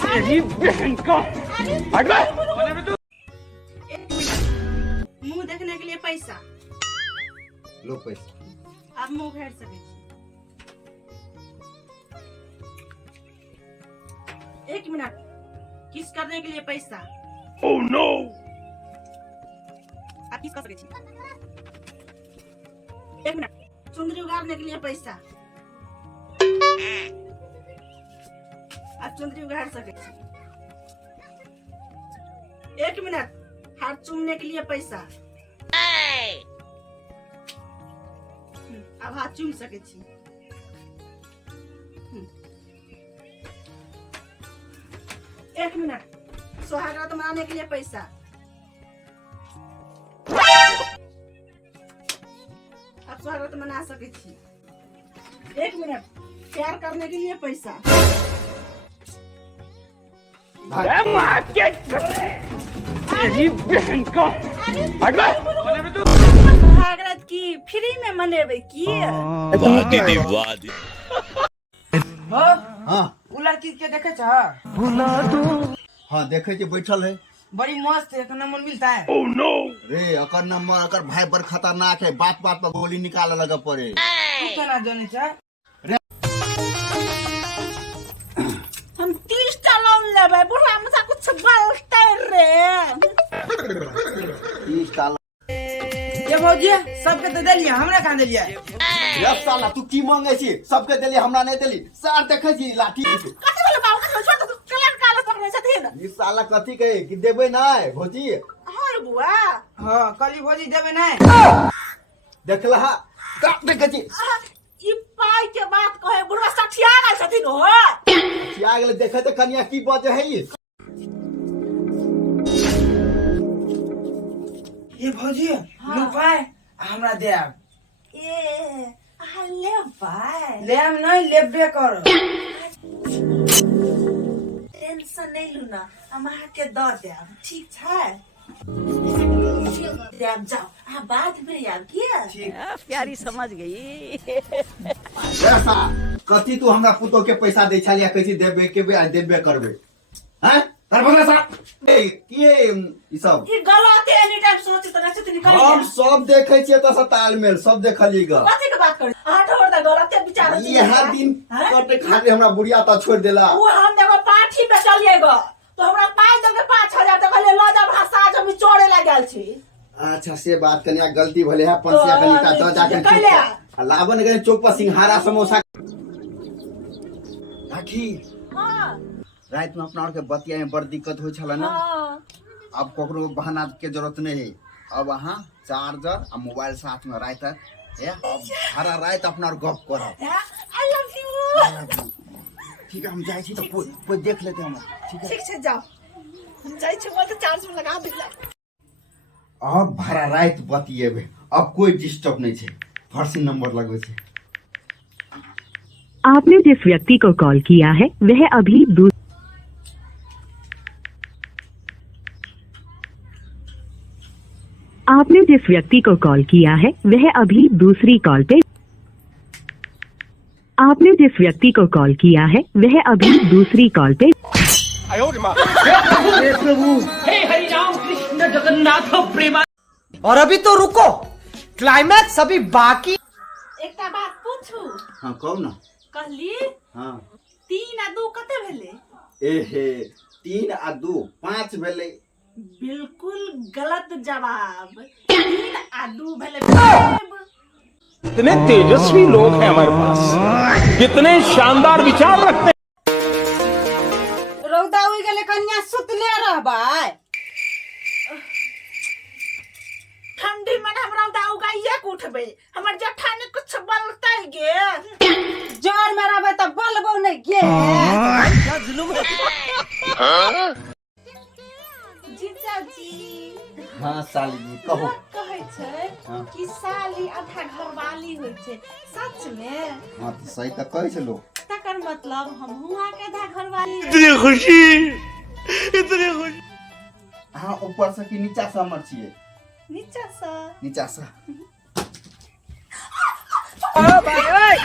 तेरी बहन का हट बे। मुंह देखने के लिए पैसा लो पैसा आप मुंह फेर सके छी। 1 मिनट किस करने के लिए पैसा ओह नो आप किस कर सके छी। 1 मिनट चुंदरी उगाड़ने के लिए पैसा आप चुंदरी उगाड़ सके छी। 1 मिनट हाथ चूमने के लिए पैसा अब हाथ चूम सके छी। 1 मिनट सुहागरात मनाने के लिए पैसा आप सुहागरात मना सके छी। 1 मिनट प्यार करने के लिए पैसा तेरी बहन का हट बे। सुहागरात की फ्री में मनेबे की हाँ उ लड़की के देखे छ हाँ देखे जे बैठल है। बड़ी मस्त है, एक नंबर मिलता है। ओह नो रे अकर नंबर अकर भाई बड़ खतरनाक है, बात बात पर गोली निकाले लगा पड़े। तू केना जाने छ? हम 30 टा लोन लेबै बुढ़ा मुझा कुछ बोलते रे। 30 साल ये भौजी सबके तो देलिए, हमरा कहां देलिए? ये साला तू की मांगे छी? सबके देली हमरा नहीं देली। सर देखे छी लाठी कथि बोले बाबू कथि छोड़ तू कलर काला पकड़े छथिन। ई साला कथी कहे कि देबे नहीं भौजी? हां बुआ हां कली भौजी देबे नहीं। देखला हा का देखे छी? ई पाई के बात कहे बुढ़वा सठिया गल छथिन हो। छिया गेले देखे त कनिया की बाजे है ई? ये भौजी लो पाए हमरा देब। ए हल्ले भाई लेम नहीं लेबे कर। टेंशन नहीं लूना हम के द देब ठीक छै। देब जाओ आ बाद में यार किया प्यारी समझ गई। ऐसा कथी तू हमरा पुतो के पैसा दे छलिया कैसी देबे के देबे करबे हैं? तर भगला सा ए ये ई सब ई गलत है एनी टाइम सोचत रह छथिन निकल हम सब देखे छियै त तालमेल सब देखलिए ग। कथि के बात कर हां ठोर द गलत है विचार है। यह दिन कटे खाते हमरा बुढ़िया त छोड़ देला। वो हम देखो पाठी पे चलिएगा तो हमरा पाई देके 5000 तक ले लो जब भाषा जब चोरे ला गेल छी। अच्छा से बात कनिया गलती भले है पंसिया कनिका द जाके लावन गने चौक पर सिंघारा समोसा राखी। हां रात में अपना और के बतिया में बड़ दिक्कत होय छला ना। अब ककरो बहाना के जरूरत नहीं है। अब वहां चार्जर और मोबाइल साथ में रात है अब सारा रात अपना और गप करब। I love you. ठीक है हम जाय छी तो कोई देख लेते हम। ठीक है ठीक से जाओ हम जाई छी बोल तो चार्ज में लगा दिला। अब भरा रात बतिएबे अब कोई डिस्टर्ब नहीं छे। फर्सी नंबर लगवे छे। आपने जिस व्यक्ति को कॉल किया है वह अभी आपने जिस व्यक्ति को कॉल किया है वह अभी दूसरी कॉल पे आपने जिस व्यक्ति को कॉल किया है वह अभी दूसरी कॉल पे और अभी तो रुको, क्लाइमैक्स अभी बाकी। एक बात पूछू हां कहो ना। कहली हां 3 आ 2 कते भेले? एहे 3 आ 2 5 भेले। बिल्कुल गलत जवाब। 3 आ 2 भेले। इतने तेजस्वी लोग हैं हमारे पास, कितने शानदार विचार रखते हैं। रौदा उइ गेले कन्या सुतले रहबै। ठंडी में हम रौदा उगाइए के उठबै। हमर जेठानी कुछ बोलतै गे। जोर में रहबै त बोलबो नै गे। क्या जुलुम है। जीजाजी हाँ साली जी कहो। कहे छै कि साली आधा घरवाली होय छै सच में? हाँ तो सही तो कहे छलो। तकर मतलब हम हुआ के आधा घरवाली। इतनी खुशी। हाँ ऊपर से कि नीचा से हमर छिए? नीचा सा। नीचा से। भाई